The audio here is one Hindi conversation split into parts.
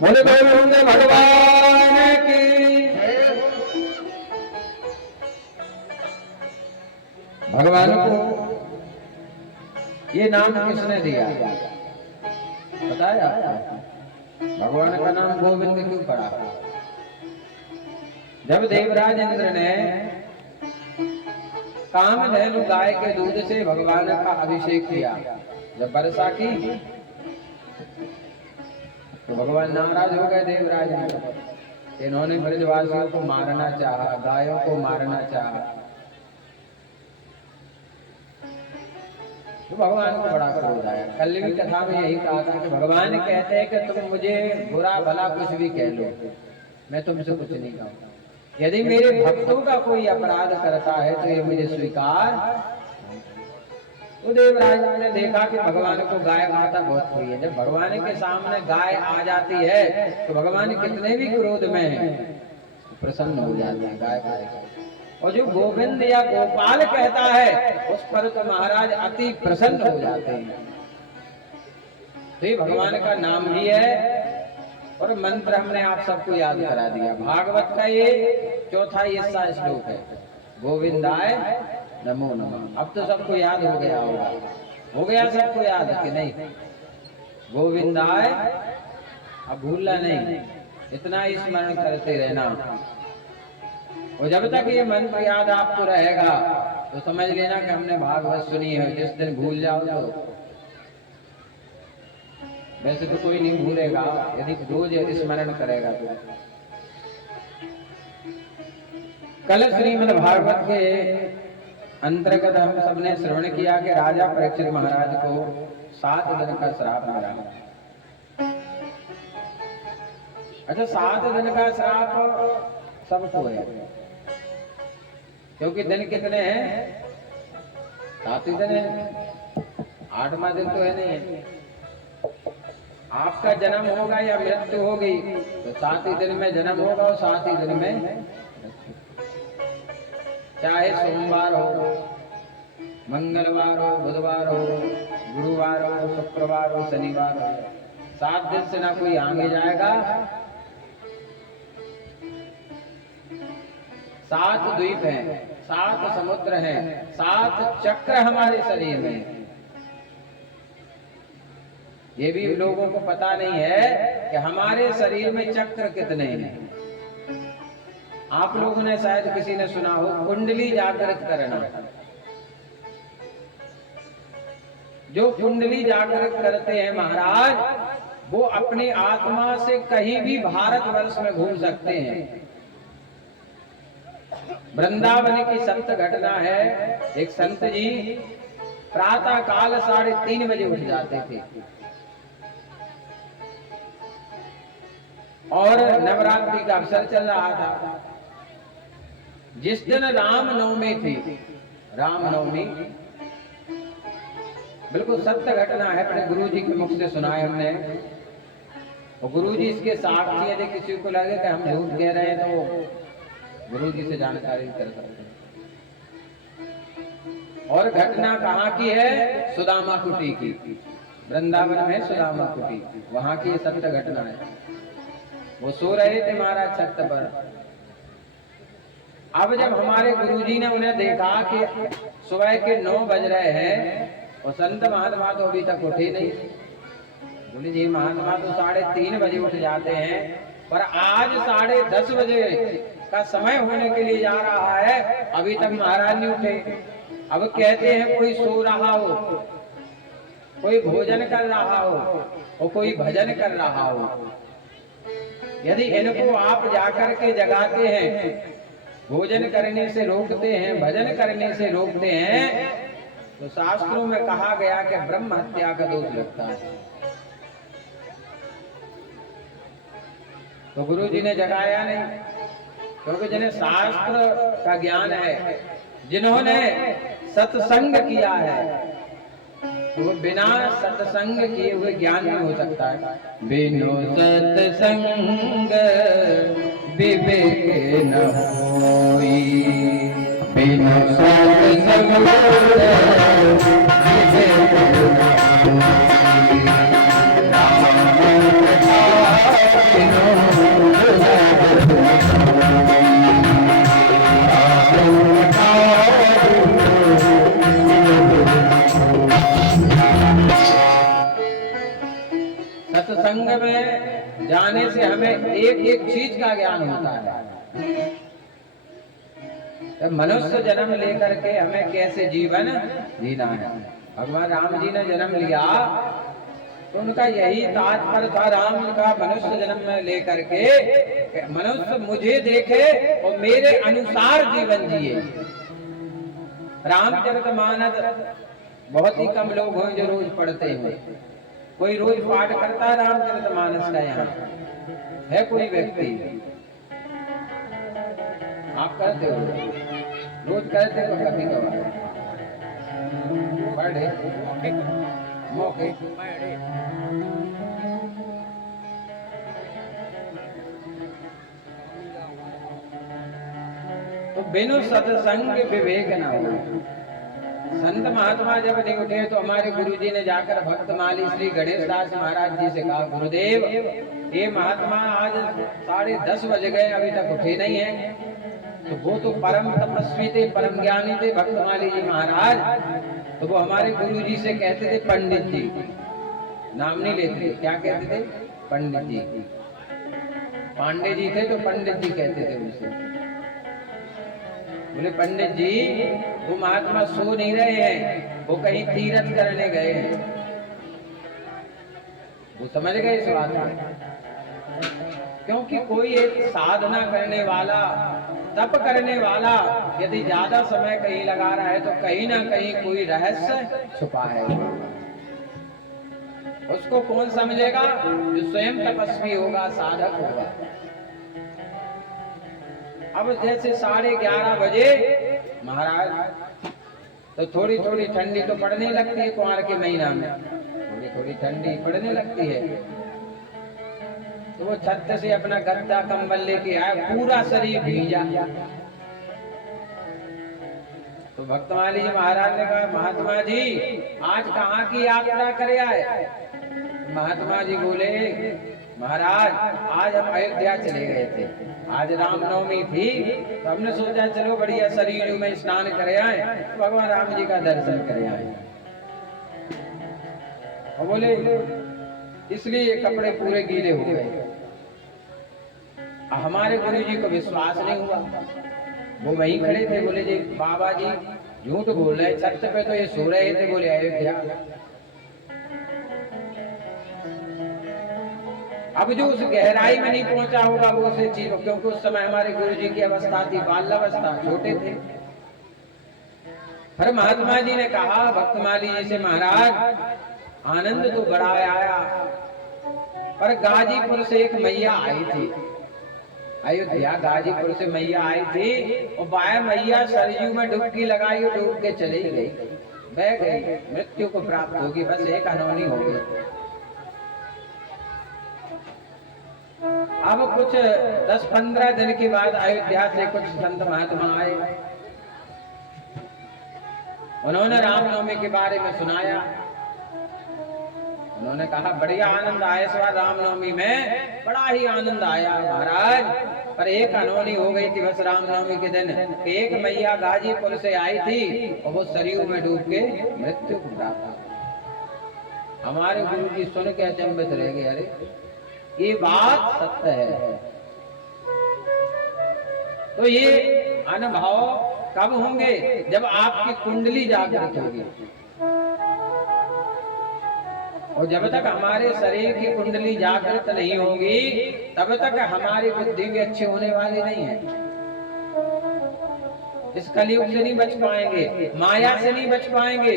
बोले गोविंद भगवान की। भगवान को ये नाम किसने दिया बताया? भगवान का नाम गोविंद क्यों पड़ा? जब देवराज इंद्र ने कामधेनु गाय के दूध से भगवान का अभिषेक किया, जब वर्षा की तो भगवान नाराज हो गए देवराज इंद्र। इन्होंने ब्रजवासियों को मारना चाहा, गायों को मारना चाहा, तो भगवान को बड़ा क्रोध आया। कल की कथा में यही कहा था कि भगवान कहते हैं कि तुम मुझे बुरा भला कुछ भी कह लो, मैं तुमसे कुछ नहीं कहूँगा। यदि मेरे भक्तों का कोई अपराध करता है तो ये मुझे स्वीकार। तो देवराज ने देखा कि भगवान को गाय माता बहुत हुई है। जब भगवान के सामने गाय आ जाती है तो भगवान कितने भी क्रोध में प्रसन्न हो जाते हैं गाय को। और जो गोविंद या गोपाल कहता है उस पर तो महाराज अति प्रसन्न हो जाते हैं। तो ये भगवान का नाम भी है और मंत्र हमने आप सबको याद करा दिया। भागवत का ये चौथा हिस्सा श्लोक है, गोविंदाय नमो नमः। अब तो सबको याद हो गया होगा, हो गया सबको याद कि नहीं? गोविंदाय, अब भूलना नहीं, इतना ही स्मरण करते रहना। और जब तक ये मंत्र याद आपको रहेगा तो समझ लेना कि हमने भागवत सुनी है। जिस दिन भूल जाओ तो वैसे तो कोई नहीं भूलेगा, यदि रोज स्मरण करेगा तो। कल श्रीमद् भागवत के अंतर्गत हम सबने श्रवण किया कि राजा परीक्षित महाराज को 7 दिन का श्राप मिला। अच्छा, 7 दिन का श्राप सबको है, क्योंकि दिन कितने हैं? 7 ही दिन है, 8वां दिन तो है नहीं। आपका जन्म होगा या मृत्यु होगी तो 7 ही दिन में जन्म होगा और 7 ही दिन में मृत्यु। चाहे सोमवार हो, मंगलवार हो, बुधवार हो, गुरुवार हो, शुक्रवार हो, शनिवार हो, 7 दिन से ना कोई आगे जाएगा। 7 द्वीप हैं, 7 समुद्र हैं, 7 चक्र हमारे शरीर में। ये भी लोगों को पता नहीं है कि हमारे शरीर में चक्र कितने हैं। आप लोगों ने शायद किसी ने सुना हो कुंडली जागृत करना। जो कुंडली जागृत करते हैं महाराज, वो अपनी आत्मा से कहीं भी भारतवर्ष में घूम सकते हैं। वृंदावन की सत्य घटना है। एक संत जी प्रातः काल 3:30 बजे उठ जाते थे और नवरात्रि का अवसर चल रहा था। जिस दिन रामनवमी थी, रामनवमी बिल्कुल सत्य घटना है, अपने गुरुजी के मुख से सुना है हमने। और गुरुजी इसके साक्षी है। किसी को लगे कि हम झूठ कह रहे हैं तो गुरुजी से जानकारी कर सकते हैं। और घटना कहाँ की है? सुदामा कुटी की। वृंदावन में सुदामा कुटी, वहां की सत्य घटना है। वो सो रहे थे महाराज छत पर। अब जब हमारे गुरुजी ने उन्हें देखा कि सुबह के 9 बज रहे हैं और संत महात्मा तो अभी तक उठे नहीं। बोले जी महात्मा तो 3:30 बजे उठ जाते हैं, पर आज 10:30 बजे का समय होने के लिए जा रहा है, अभी तक महाराज नहीं उठे। अब कहते हैं कोई सो रहा हो, कोई भोजन कर रहा हो और कोई भजन कर रहा हो। यदि इनको आप जाकर के जगाते हैं, भोजन करने से रोकते हैं, भजन करने से रोकते हैं, तो शास्त्रों में कहा गया कि ब्रह्म हत्या का दोष लगता है। तो गुरु जी ने जगाया नहीं, क्योंकि जिन्हें शास्त्र का ज्ञान है, जिन्होंने सत्संग किया है, तो वो बिना सत्संग किए हुए ज्ञान नहीं हो सकता है। बिनु सत्संग विवेक न होई, बिनु सत्संग विवेक सत्संग में जाने से हमें एक एक चीज का ज्ञान होता है। तो मनुष्य जन्म लेकर के हमें कैसे जीवन जीना है। भगवान राम जी ने जन्म लिया तो उनका यही तात्पर्य था, राम का मनुष्य जन्म में लेकर के मनुष्य मुझे देखे और मेरे अनुसार जीवन जिए। रामचरितमानस बहुत ही कम लोग हैं जो रोज पढ़ते हैं। कोई रोज पाठ करता है रामचरितमानस का? यहाँ है कोई व्यक्ति? आप करते हो? रोज करते हो? कभी कभार पढ़े मौके। तो बिनु सत्संग विवेक न हो। संत महात्मा जब नहीं उठे तो हमारे गुरुजी ने जाकर भक्तमाली श्री गणेश दास महाराज जी से कहा, गुरुदेव ये महात्मा आज 10:30 बज गए, अभी तक उठे नहीं है। तो वो तो परम तपस्वी थे, परम ज्ञानी थे भक्तमाली जी महाराज। तो वो हमारे गुरुजी से कहते थे पंडित जी, नाम नहीं लेते। क्या कहते थे? पंडित जी। पांडे जी थे तो पंडित जी कहते थे उनसे। बोले पंडित जी वो महात्मा सो नहीं रहे हैं, वो कहीं तीर्थ करने गए हैं। वो समझ गए इस बात को, क्योंकि कोई एक साधना करने वाला, तप करने वाला यदि ज्यादा समय कहीं लगा रहा है तो कहीं ना कहीं कोई रहस्य छुपा है। उसको कौन समझेगा? जो स्वयं तपस्वी होगा, साधक होगा। अब जैसे 11:30 बजे महाराज, तो थोड़ी थोड़ी ठंडी तो पड़ने लगती है कुमार के महीना में, थोड़ी थोड़ी ठंडी पड़ने लगती है। वो छत से अपना गद्दा कंबल लेके आया, पूरा शरीर भीजा। तो भक्तमाली जी महाराज ने कहा, महात्मा जी आज कहाँ की यात्रा करे आए? महात्मा जी बोले, महाराज आज हम अयोध्या चले गए थे, आज रामनवमी थी, तो हमने सोचा चलो बढ़िया शरीर में स्नान करे आए, भगवान राम जी का दर्शन करे आए। और बोले इसलिए कपड़े पूरे गीले हो गए। हमारे गुरु जी को विश्वास नहीं हुआ, वो वहीं खड़े थे। बोले जी बाबा जी झूठ बोल रहे, छत पे तो ये सो रहे थे। बोले अयोध्या। अब जो उस गहराई में नहीं पहुंचा होगा वो उसे चीज, क्योंकि उस समय हमारे गुरु जी की अवस्था थी बाल्यावस्था, छोटे थे। फिर महात्मा जी ने कहा भक्तमाली जी से, महाराज आनंद तो बड़ा आया, पर गाजीपुर से एक मैया आई थी, अयोध्या गाजीपुर से मैया आई थी, और बाया मैया सरयू में डुबकी लगाई और डूब के चली गई, बह गई, मृत्यु को प्राप्त होगी, बस एक अनहोनी हो गई। अब कुछ 10-15 दिन के बाद अयोध्या से कुछ संत महात्मा आए, उन्होंने रामनवमी के बारे में सुनाया। उन्होंने कहा बढ़िया आनंद आया, इस बार रामनवमी में बड़ा ही आनंद आया महाराज, पर एक अनहोनी हो गई थी बस रामनवमी के दिन। एक मैया गाजीपुर से आई थी और वो सरयू में डूब के मृत्यु को प्राप्त। हमारे गुरु जी सुन के अचंभित रह गए, अरे ये बात सत्य है। तो ये अनुभव कब होंगे? जब आपकी कुंडली जागृत होगी, और जब तक हमारे शरीर की कुंडली जागृत नहीं होगी तब तक हमारी बुद्धि भी अच्छी होने वाली नहीं है। इस कलयुग से नहीं बच पाएंगे, माया से नहीं बच पाएंगे।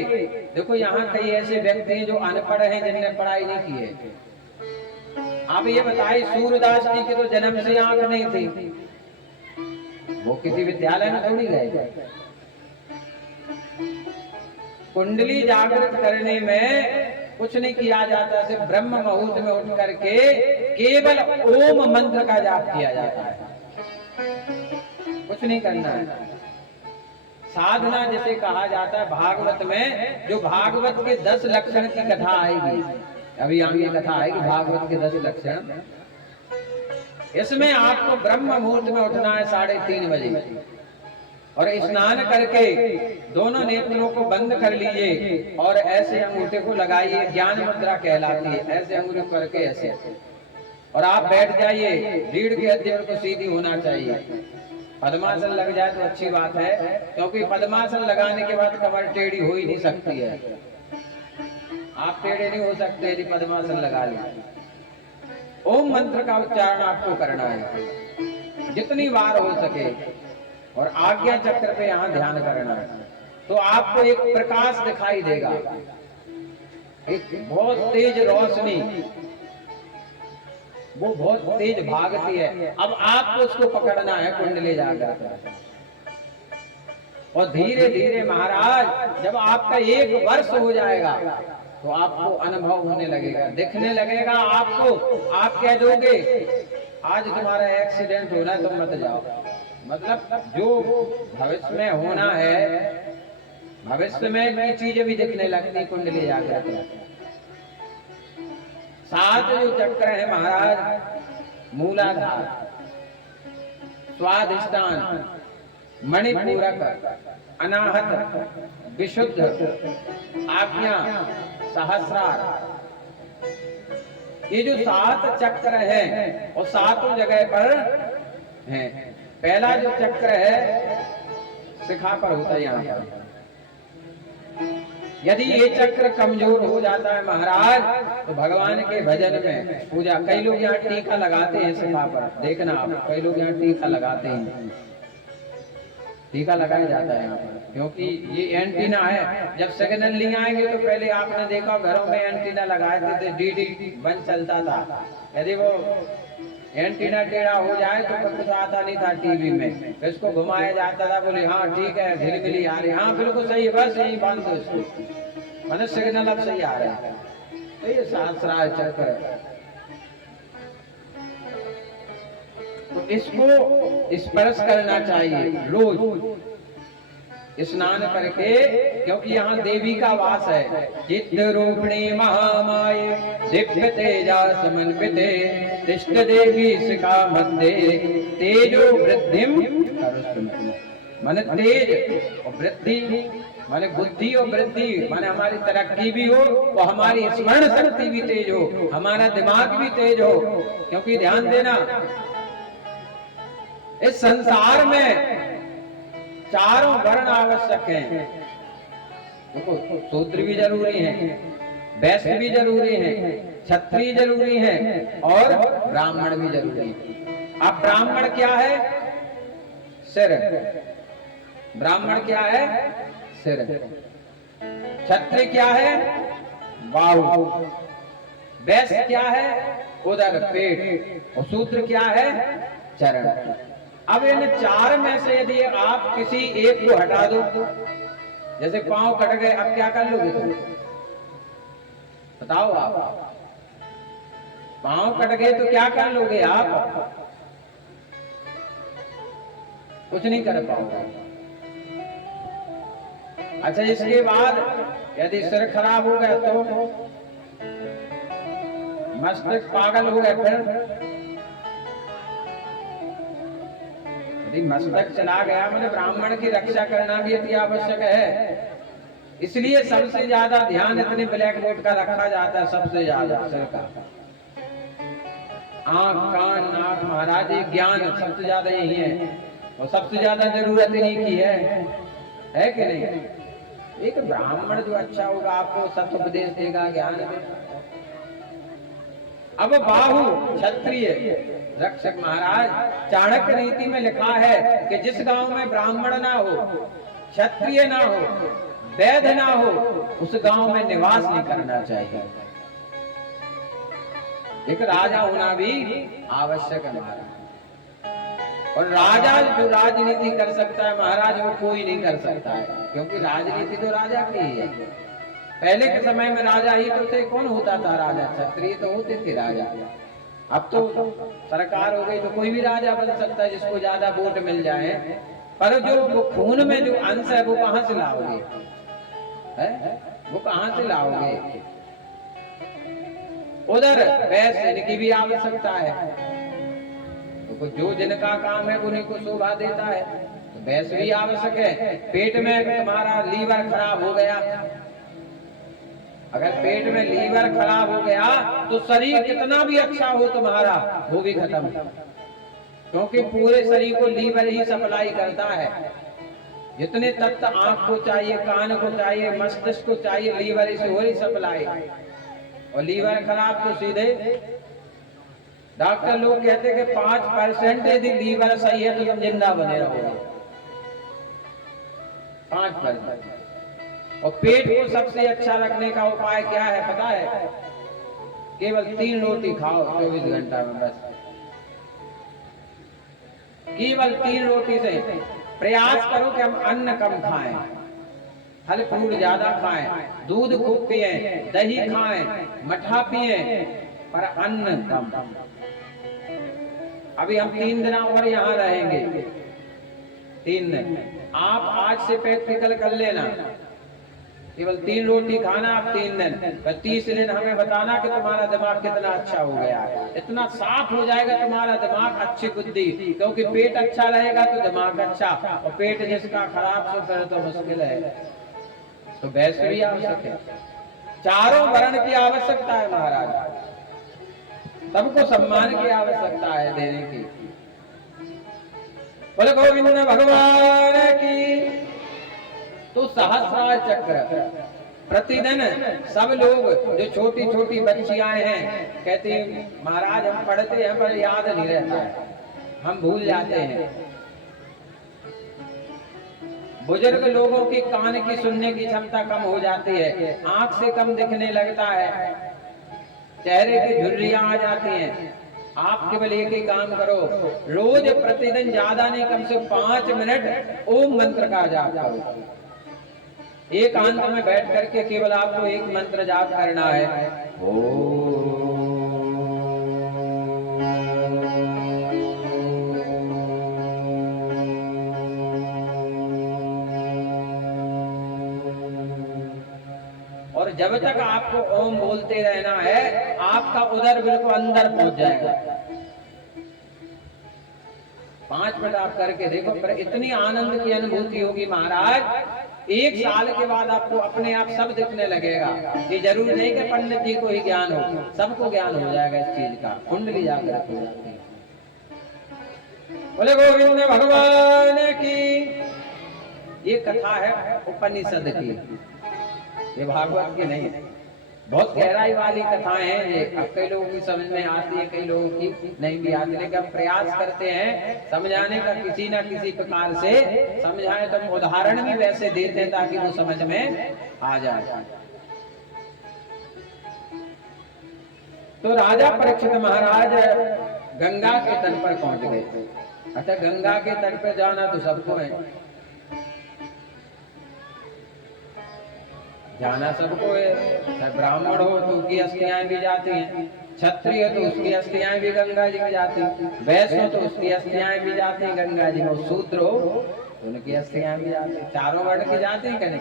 देखो यहाँ कई ऐसे व्यक्ति हैं जो अनपढ़ हैं, जिनने पढ़ाई नहीं की है। आप ये बताइए, सूरदास जी के तो जन्म से आंख नहीं थी, वो किसी विद्यालय में थोड़ी गए। कुंडली जागृत करने में कुछ नहीं किया जाता, सिर्फ ब्रह्म मुहूर्त में उठ करके केवल ओम मंत्र का जाप किया जाता है, कुछ नहीं करना है। साधना जिसे कहा जाता है, भागवत में जो भागवत के 10 लक्षण की कथा आएगी, अभी आगे कथा आएगी भागवत के 10 लक्षण, इसमें आपको ब्रह्म मुहूर्त में उठना है 3:30 बजे, और स्नान करके दोनों नेत्रों को बंद कर लीजिए और ऐसे अंगूठे को लगाइए, ज्ञान मुद्रा कहलाती है, ऐसे अंगूठे करके ऐसे, और आप बैठ जाइए। रीढ़ की हड्डी को सीधी होना चाहिए। पद्मासन लग जाए तो अच्छी बात है, क्योंकि पद्मासन लगाने के बाद कमर टेढ़ी हो ही नहीं सकती है, आप टेढ़े नहीं हो सकते यदि पद्मासन लगा लीजिए। ओम मंत्र का उच्चारण आपको करना है जितनी बार हो सके, और आज्ञा चक्र पे यहाँ ध्यान करना है, तो आपको एक प्रकाश दिखाई देगा, एक बहुत तेज रोशनी, वो बहुत तेज भागती है। अब आपको उसको पकड़ना है कुंडली जागृत, और धीरे धीरे महाराज जब आपका 1 वर्ष हो जाएगा तो आपको अनुभव होने लगेगा, दिखने लगेगा आपको। आप कह दोगे आज तुम्हारा एक्सीडेंट होना है, तुम मत जाओ, मतलब जो भविष्य में होना है, भविष्य में नई चीजें भी दिखने लगती कुंडली जागृत। 7 जो चक्र है महाराज, मूलाधार, स्वाधिष्ठान, मणिपूरक, अनाहत, विशुद्ध, आज्ञा, सहस्रार, ये जो 7 चक्र हैं और 7 जगह पर हैं। पहला जो चक्र है शिखा पर होता है यहाँ पर, यदि ये चक्र कमजोर हो जाता है महाराज तो भगवान के भजन में पूजा, कई लोग यहाँ टीका लगाते हैं शिखा पर, देखना आप, कई लोग यहाँ टीका लगाते हैं, टीका लगाया जाता है यहाँ पर, क्योंकि ये एंटीना है। जब सिग्नल नहीं आएंगे तो पहले आपने देखा घरों में एंटीना लगाए थे, DD1 चलता था, यदि वो एंटीना टेढ़ा हो जाए तो कुछ आता नहीं था टीवी में, इसको घुमाया जाता था, बोले हाँ ठीक है झिलमिली आ रही, हाँ बिल्कुल सही है, बस यही बांध दो इसको, मतलब सिग्नल अब सही आ रहा है। तो ये सहस्रार चक्र, तो इसको स्पर्श करना चाहिए रोज स्नान करके, क्योंकि यहाँ देवी का वास है। चित्त रूपिणी महामाये दिव्य तेजा समन्विते तिष्ठ देवी शिखा मध्य तेजो वृद्धिम माने तेज और वृद्धि माने बुद्धि और वृद्धि माने हमारी तरक्की भी हो और हमारी स्मरण शक्ति भी तेज हो, हमारा दिमाग भी तेज हो। क्योंकि ध्यान देना, इस संसार में चारों वर्ण आवश्यक हैं। देखो, शूद्र भी जरूरी है, वैश्य भी जरूरी है, क्षत्रिय जरूरी है और ब्राह्मण भी जरूरी है। अब ब्राह्मण क्या है? सिर। ब्राह्मण क्या है? सिर। क्षत्रिय क्या है? बाहु। वैश्य क्या है? उदर पेट। और शूद्र क्या है? चरण। अब इन चार में से यदि आप किसी एक को हटा दो, जैसे पांव कट गए, अब क्या कर लोगे तुम? बताओ आप। पांव कट गए तो क्या कर लोगे आप? कुछ नहीं कर पाओगे। अच्छा, इसके बाद यदि सिर खराब हो गया तो मस्तिष्क पागल हो गया, फिर यदि मस्तक चला गया, मैंने ब्राह्मण की रक्षा करना भी अति आवश्यक है। इसलिए सबसे ज्यादा ध्यान इतने ब्लैक बोर्ड का रखा जाता है, सबसे ज्यादा सिर का। आंख, कान, नाक, महाराज ये ज्ञान सबसे ज्यादा यही है और सबसे ज्यादा जरूरत इन्हीं की है कि नहीं? एक ब्राह्मण जो अच्छा होगा आपको सत्य उपदेश देगा, ज्ञान देगा। अब बाहु क्षत्रिय रक्षक महाराज, चाणक्य नीति में लिखा है कि जिस गांव में ब्राह्मण ना हो, क्षत्रिय ना हो, वैद्य ना हो, उस गांव में निवास नहीं करना चाहिए। एक राजा होना भी आवश्यक है महाराज। और राजा जो राजनीति कर सकता है महाराज, वो कोई नहीं कर सकता है, क्योंकि राजनीति तो राजा की ही है। पहले के समय में राजा ही तो थे। कौन होता था राजा? क्षत्रिय तो होते थे राजा। अब तो सरकार हो गई तो कोई भी राजा बन सकता है जिसको ज्यादा वोट मिल जाए। पर जो वो खून में जो अंश है वो कहां से लाओगे? वो कहां से लाओगे? उधर वैश्य इनकी भी आवश्यकता है। तो जो जिनका काम है उन्हीं को शोभा देता है, तो वैश्य भी आवश्यक है। पेट में तुम्हारा लीवर खराब हो गया, अगर पेट में लीवर खराब हो गया तो शरीर कितना भी अच्छा हो तुम्हारा, वो भी खत्म, क्योंकि पूरे शरीर को लीवर ही सप्लाई करता है। जितने तत्व आंख को चाहिए, कान को चाहिए, मस्तिष्क को चाहिए, लीवर से हो रही सप्लाई। और लीवर खराब तो सीधे डॉक्टर लोग कहते हैं कि 5% यदि लीवर सही है तो तुम जिंदा बने रहोगे। 5%। और पेट को सबसे अच्छा रखने का उपाय क्या है पता है? केवल 3 रोटी खाओ 24 घंटा में, बस केवल 3 रोटी से प्रयास करो कि हम अन्न कम खाएं, फल फ्रूट ज्यादा खाएं, दूध खूब पिए, दही खाएं, मठा पिए, पर अन्न कम। अभी हम 3 दिन और यहाँ रहेंगे, 3 दिन। आप आज से प्रैक्टिकल कर लेना, केवल 3 रोटी खाना आप 3 दिन। पर 30 दिन हमें बताना कि तुम्हारा दिमाग कितना अच्छा हो गया है। इतना साफ हो जाएगा तुम्हारा दिमाग, अच्छी बुद्धि, क्योंकि पेट अच्छा रहेगा तो दिमाग अच्छा, और पेट जिसका खराब तो फिर तो मुश्किल है। तो वैसे भी आवश्यक है, चारों वर्ण की आवश्यकता है महाराज, सबको सम्मान की आवश्यकता है देने की। बोले गोविंद भगवान की। तो सहस्रार चक्र प्रतिदिन सब लोग, जो छोटी छोटी बच्चियां हैं, कहती महाराज हम पढ़ते हैं पर याद नहीं रहता है, हम भूल जाते हैं। बुजुर्ग लोगों की कान की सुनने की क्षमता कम हो जाती है, आंख से कम दिखने लगता है, चेहरे की झुर्रियां आ जाती हैं। आप केवल एक ही काम करो, रोज प्रतिदिन ज्यादा नहीं, कम से 5 मिनट ओम मंत्र का जाप करो। एकांत में बैठ करके केवल आपको एक मंत्र जाप करना है, ओम जब तक आपको ओम बोलते रहना है, आपका उदर बिल्कुल अंदर पहुंच जाएगा। 5 मिनट आप करके देखो, पर इतनी आनंद की अनुभूति होगी महाराज। 1 साल के बाद आपको अपने आप सब दिखने लगेगा। ये जरूर नहीं कि पंडित जी को ही ज्ञान हो, सबको ज्ञान हो जाएगा इस चीज का। कुंडली जागृत हो जाती है। बोले गोविंद भगवान की। ये कथा है उपनिषद की, ये भागवत की नहीं। बहुत गहराई वाली कथाएं हैं ये। अब कई लोगों की समझ में आती है, कई लोगों की नहीं भी आती, लेकिन हम प्रयास करते हैं समझाने का, किसी ना किसी प्रकार से समझाएं। तो हम उदाहरण भी वैसे देते हैं ताकि वो समझ में आ जाए। तो राजा परीक्षित महाराज गंगा के तट पर पहुंच गए। अच्छा, गंगा के तट पर जाना तो सबको है, जाना सबको है। ब्राह्मण हो तो उसकी अस्थियां भी जाती हैं, क्षत्रिय तो उसकी अस्थियां भी गंगा जी में जाती, वैश्य हो तो उसकी अस्थियां भी जाती हैं गंगा जी में, शूद्र हो तो उनकी अस्थियां भी जाती। चारों वर्ण की जाती है कहने।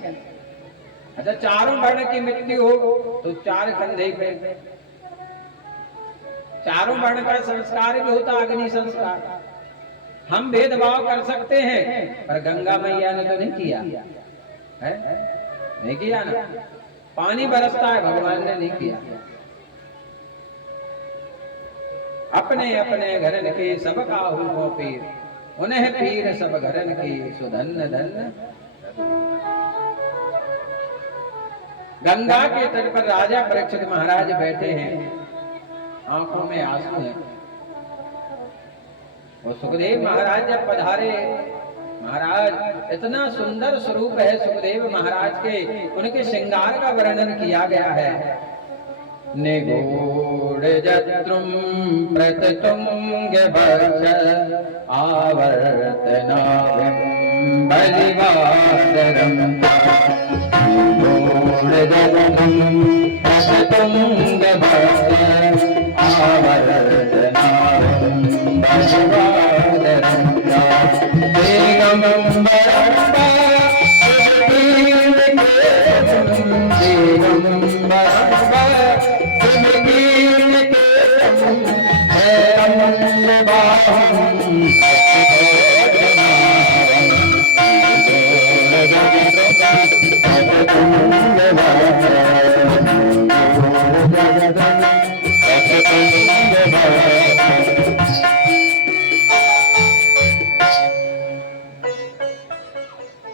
अच्छा, चारों वर्ण की मिट्टी हो तो 4 कंधे पे। चारों वर्ण का संस्कार भी होता, अग्नि संस्कार। हम भेदभाव कर सकते हैं, पर गंगा मैया ने तो नहीं किया है, नहीं किया ना। पानी बरसता है, भगवान ने नहीं किया। अपने अपने घरन के सब काहू को पीर, उन्हें पीर सब घरन की सुधन्य धन्य। गंगा के तट पर राजा परीक्षित महाराज बैठे हैं, आंखों में आंसू हैं। वो सुखदेव महाराज जब पधारे, महाराज इतना सुंदर स्वरूप है सुखदेव महाराज के, उनके श्रृंगार का वर्णन किया गया है। निगूढ़ जत्रुम प्रततुंग वक्ष आवर्तनाभिं बलिवादरं। निगूढ़ जत्रुम प्रततुंग वक्ष आवर्तनाभिं बलिवादरं।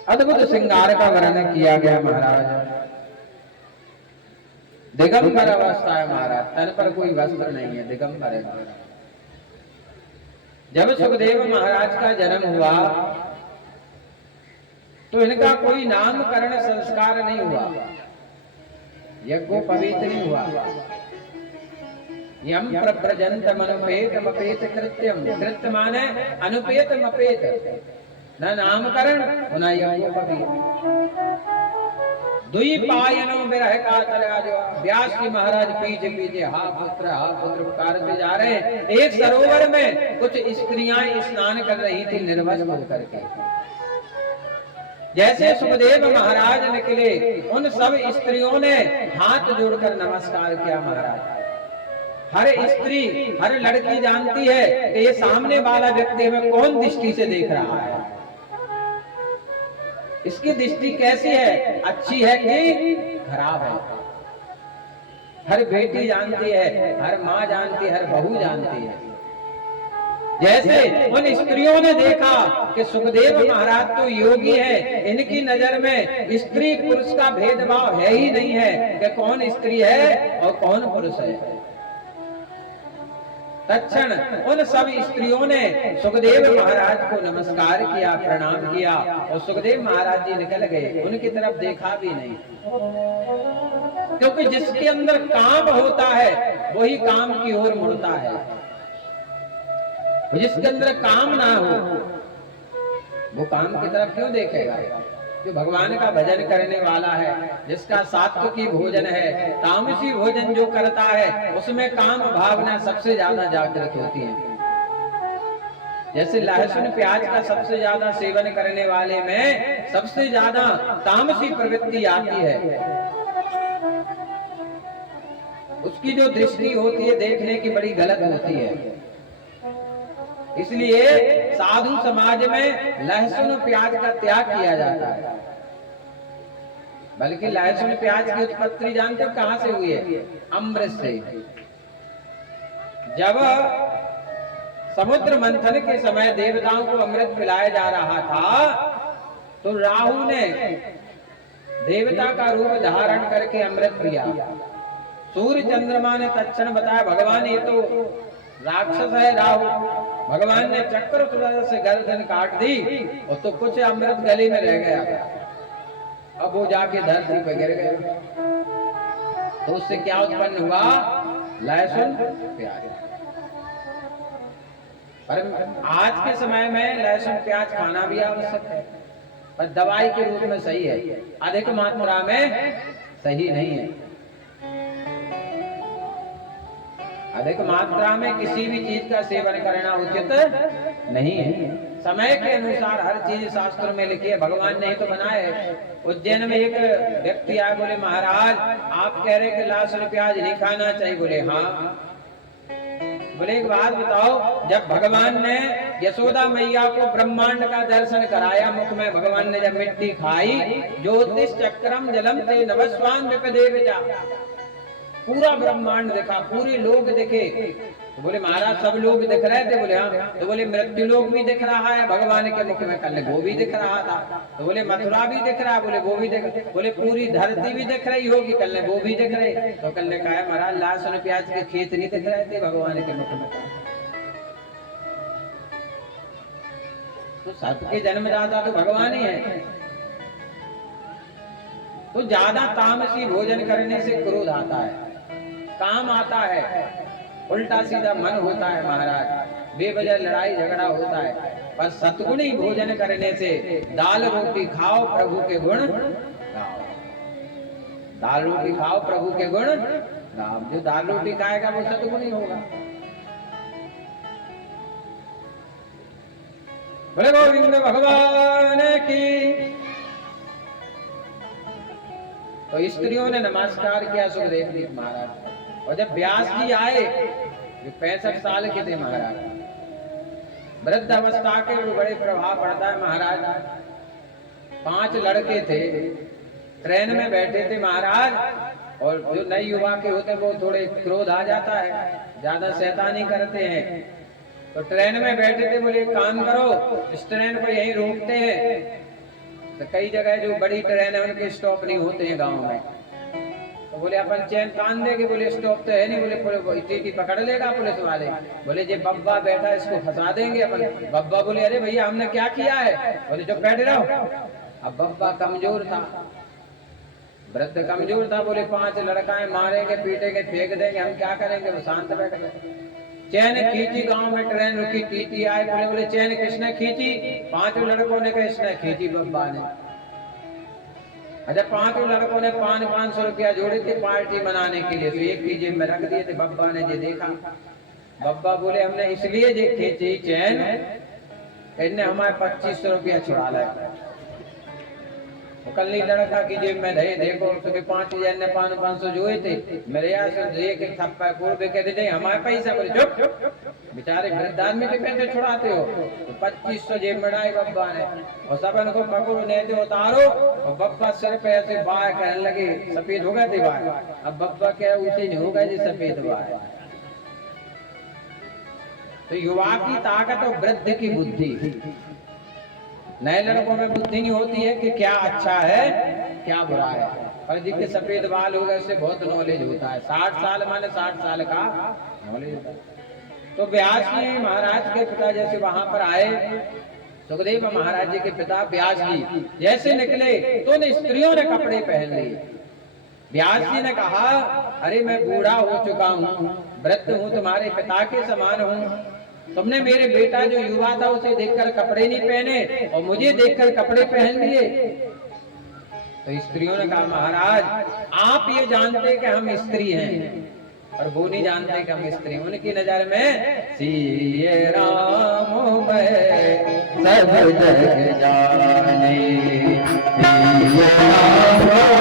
अद्भुत श्रृंगार का वर्णन किया गया महाराज। दिगंबर अवस्था है महाराज, तन पर कोई वस्त्र नहीं है, दिगंबर है महाराज। जब सुखदेव महाराज का जन्म हुआ तो इनका कोई नामकरण संस्कार नहीं हुआ, यज्ञोपवीत नहीं हुआ। यम प्रव्रजन्तमनुपेतमपेत कृत्यम, कृत्य माने अनुपेतमपेत, न नामकरण न यज्ञोपवीत। दुई पायनों विरह का तराजो। व्यास जी महाराज पीछे पीछे हा पुत्र पुकार से जा रहे हैं। एक सरोवर में कुछ स्त्रियां स्नान कर रही थी निर्वस्त्र होकर के। जैसे सुखदेव महाराज निकले, उन सब स्त्रियों ने हाथ जोड़कर नमस्कार किया महाराज। हर स्त्री, हर लड़की जानती है कि ये सामने वाला व्यक्ति में कौन दृष्टि से देख रहा है, इसकी दृष्टि कैसी है, अच्छी है कि खराब है। हर बेटी जानती है, हर माँ जानती है, हर बहू जानती है। जैसे उन स्त्रियों ने देखा कि सुखदेव महाराज तो योगी है, इनकी नजर में स्त्री पुरुष का भेदभाव है ही नहीं है कि कौन स्त्री है और कौन पुरुष है। तत्क्षण उन सब स्त्रियों ने सुखदेव महाराज को नमस्कार किया, प्रणाम किया और सुखदेव महाराज जी निकल गए। उनकी तरफ देखा भी नहीं, क्योंकि जिसके अंदर काम होता है वही काम की ओर मुड़ता है। जिसके अंदर काम ना हो वो काम की तरफ क्यों देखेगा। जो भगवान का भजन करने वाला है, जिसका सात्विकी भोजन है, तामसी भोजन जो करता है, उसमें काम भावना सबसे ज्यादा जागृत होती है। जैसे लहसुन प्याज का सबसे ज्यादा सेवन करने वाले में सबसे ज्यादा तामसी प्रवृत्ति आती है। उसकी जो दृष्टि होती है देखने की बड़ी गलत होती है। इसलिए साधु समाज में लहसुन और प्याज का त्याग किया जाता है। बल्कि लहसुन प्याज की उत्पत्ति जानते हो कहां से हुई है? अमृत से। जब समुद्र मंथन के समय देवताओं को अमृत पिलाया जा रहा था तो राहु ने देवता का रूप धारण करके अमृत पिया। सूर्य चंद्रमा ने तत्क्षण बताया भगवान ये तो राक्षस है राहु। भगवान ने चक्र से गर्दन काट दी और तो कुछ अमृत गले में रह गया। अब वो जाके धरती पर गिर गए। तो उससे क्या उत्पन्न हुआ? लहसुन प्याज। पर आज के समय में लहसुन प्याज खाना भी आवश्यक है, पर दवाई के रूप में सही है, अधिक मात्रा में सही नहीं है। अधिक मात्रा में किसी भी चीज का सेवन करना उचित नहीं है। समय के अनुसार हर चीज शास्त्र में लिखी है, भगवान ने ही तो बनाया है। उज्जैन में एक व्यक्ति आए, बोले महाराज आप कह रहे कि लहसुन प्याज नहीं खाना चाहिए। बोले हाँ। बोले एक बात बताओ, जब भगवान ने यशोदा मैया को ब्रह्मांड का दर्शन कराया, मुख में भगवान ने जब मिट्टी खाई, ज्योतिष चक्रम जलम ते नवस्वान विपदेवजा, पूरा ब्रह्मांड देखा, पूरे लोग दिखे। तो बोले महाराज सब लोग दिख रहे थे? बोले हाँ। तो बोले मृत्यु लोग भी दिख रहा है भगवान के मुख में, कल वो भी दिख रहा था। तो बोले मथुरा भी दिख रहा है? बोले वो भी दिख। बोले पूरी धरती भी दिख रही होगी? कल ने वो भी दिख रहे। तो कल ने कहा महाराज लहसुन प्याज के खेत नहीं दिख रहे थे भगवान के मुख में? तो सबके जन्मदाता तो भगवान ही है। तो ज्यादा तामसी भोजन करने से क्रोध आता है, काम आता है, उल्टा सीधा मन होता है महाराज, बेवजह लड़ाई झगड़ा होता है। पर सतगुणी भोजन करने से दाल रोटी खाओ प्रभु के गुण गाओ। दाल रोटी खाओ प्रभु के गुण गाओ। जो दाल रोटी खाएगा वो सतगुणी होगा। बोले गोविंद भगवान की। तो स्त्रियों ने नमस्कार किया सुखदेव जी महाराज। और जब व्यास जी आए, जो 65 साल के थे महाराज, वृद्ध अवस्था के बड़े प्रभाव पड़ता है महाराज। 5 लड़के थे, ट्रेन में बैठे थे महाराज, और जो नए युवा के होते हैं वो थोड़े क्रोध आ जाता है, ज्यादा शैतानी करते हैं। तो ट्रेन में बैठे थे, बोले काम करो इस ट्रेन को यहीं रोकते हैं। तो कई जगह जो बड़ी ट्रेन है उनके स्टॉप नहीं होते हैं गाँव में। तो बोले अपन चैन तान देंगे। बोले स्टॉप तो है नहीं। बोले टीटी पकड़ लेगा पुलिस वाले। बोले जे बब्बा बैठा इसको फंसा देंगे अपन। बब्बा बोले अरे भैया हमने क्या किया है? बोले जो बैठ रहो। अब बब्बा कमजोर था, वृद्ध कमजोर था। बोले 5 लड़काएं मारेंगे पीटेंगे फेंक देंगे, हम क्या करेंगे? वो शांत बैठ गए। चैन खींची, गांव में ट्रेन रुकी, टीटी आए। बोले चैन किसने खींची? 5 लड़कों ने कहा इसने खींची बब्बा ने। अच्छा 5 लड़कों ने 500 रुपया जोड़े थे पार्टी मनाने के लिए, तो एक की जेब में रख दिए थे। बब्बा ने जे देखा, बब्बा बोले हमने इसलिए जे खींची चैन, इनने हमारे 2500 रुपया छुड़ा लाया। कल लड़का की जेब में रहे, देखो सुबह 5000 ने 500 जोए थे, मेरे यहाँ से एक थप्पा पूर्व के दे हमारे पैसा। बोले चुप, बेचारे वृद्ध आदमी के पैसे छुड़ाते हो। तो 2500 जेब में डाले बब्बा ने, और सब इनको पकड़ो नेते उतारो। और बब्बा सिर पे ऐसे बाय कहने लगे, सफेद हो गए थे बाय। अब बब्बा क्या उसे नहीं होगा जी सफेद बाय। तो युवा की ताकत और वृद्ध की बुद्धि। नए लड़कों में बुद्धि नहीं होती है कि क्या अच्छा है क्या बुरा है, और जिनके सफेद बाल हो गए उससे बहुत नॉलेज होता है। 60 साल माने 60 साल का नॉलेज होता है। तो व्यास जी महाराज के पिता जैसे वहां पर आए, सुखदेव महाराज जी के पिता व्यास जी जैसे निकले तो उन स्त्रियों ने कपड़े पहन लिए। व्यास जी ने कहा अरे मैं बूढ़ा हो चुका हूँ, वृद्ध हूँ, तुम्हारे पिता के समान हूँ। तुमने मेरे बेटा जो युवा था उसे देखकर कपड़े नहीं पहने और मुझे देखकर कपड़े पहन लिए। तो स्त्रियों ने कहा महाराज आप ये जानते कि हम स्त्री हैं, और वो नहीं जानते कि हम स्त्री। उनकी नजर में सिए राम सब जग जाने, सिए राम